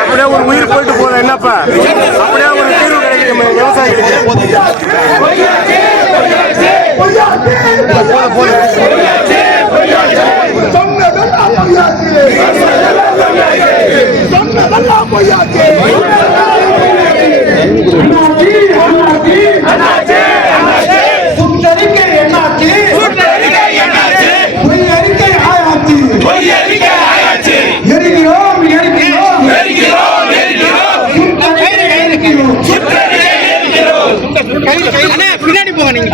அப்படியே ஒரு உயிர் போயிட்டு போற என்னப்பா அப்படியே ஒரு தீர்வு கிடைக்கும் விவசாயிகளுக்கு. பின்னாடி போங்க நீங்க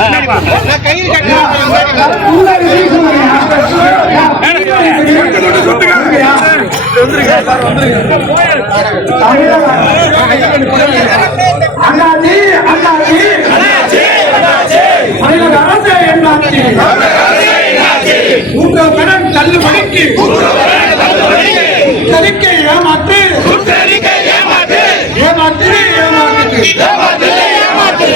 கடன் தள்ளுபடிக்கு ஏமாத்து ஏமாத்து ஏமாத்து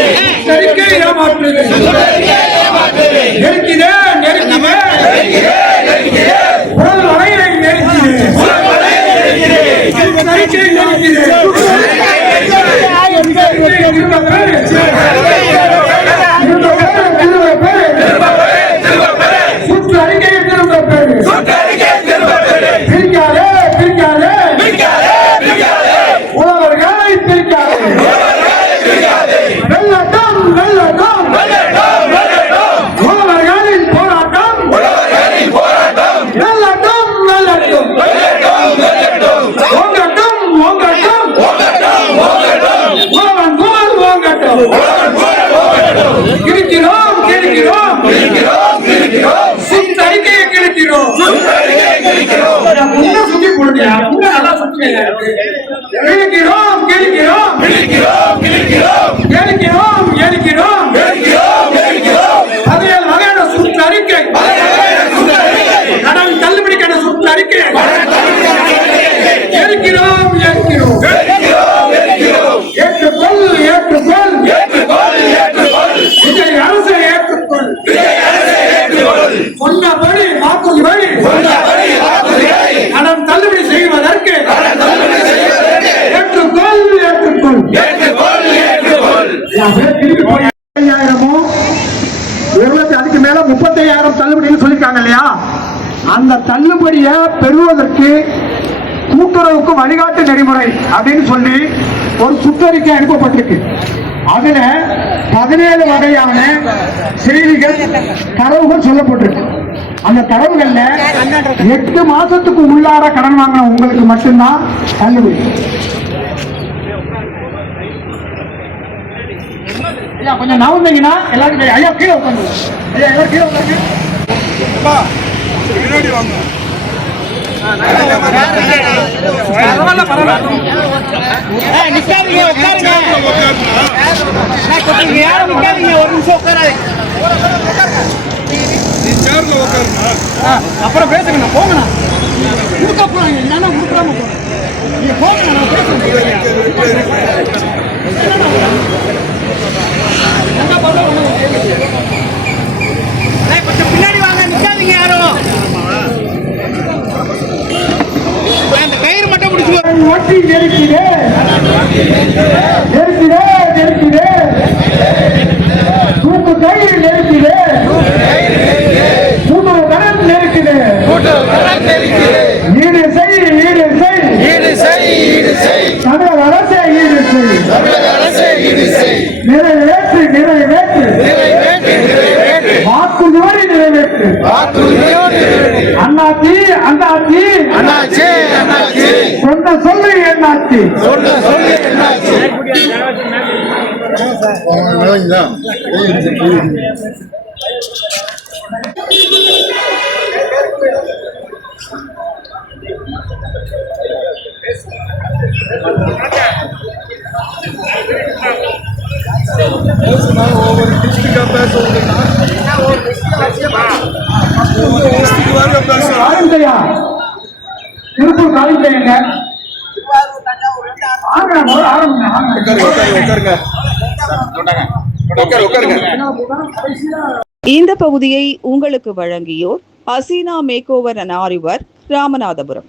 நெருக்கிதே உடல் வரையை அதுக்கு மேல 35,000 தள்ளுபடின்னு சொல்லிருக்காங்க இல்லையா? அந்த தள்ளுபடியை பெறுவதற்கு கூட்டுறவுக்கு வழிகாட்டு நெறிமுறை அப்படின்னு சொல்லி ஒரு சுற்றறிக்கை அனுப்பப்பட்டிருக்கு. அதுல 17 வகையான செய்திகள் தரவுகள் சொல்லப்பட்டிருக்கு. அந்த தரவுகள்ல 8 மாசத்துக்கு உள்ளார கடன் வாங்கின உங்களுக்கு மட்டும்தான் தள்ளுபடி. ஐயா கொஞ்சம் நவந்தீங்கன்னா எல்லாரும் ஐயா கீழே உட்காந்து ஐயா எல்லாரும் கீழே உட்காந்து பின்னாடி வாங்க. அப்புறம் பேசுங்க போங்கண்ணா கொடுக்க போறாங்க என்னன்னா கொடுக்காம நீங்க போங்க நான் பேசுறேன். கொஞ்சம் பின்னாடி வாங்க நிக்காதீங்க யாரும். அந்த கயிறு மட்டும் பிடிச்சு ஒட்டி நெருக்கிடு நெருக்கிடு நெருக்கிடு தூக்கு கயிறு நெருக்கிடு கூட்டுறவு கடன் நெருக்கிடு ஈடு செய் ஈடு செய் ஈடு செய் ஈடு செய் தமிழக அரசே ஈடு செய் நிறைவேற்று நிறைவேற்று வாக்குறுதி நிறைவேற்று அண்ணாச்சி அண்ணாச்சி அண்ணாச்சி அண்ணாச்சி சொன்ன சொல்லு என்னாச்சு காலிந்தையா திருப்பூர் காலிந்தையங்க இந்த பகுதியை உங்களுக்கு வழங்கியோர் ஹசீனா மேக் ஓவர் அண்ட் ஆரிவர் ராமநாதபுரம்.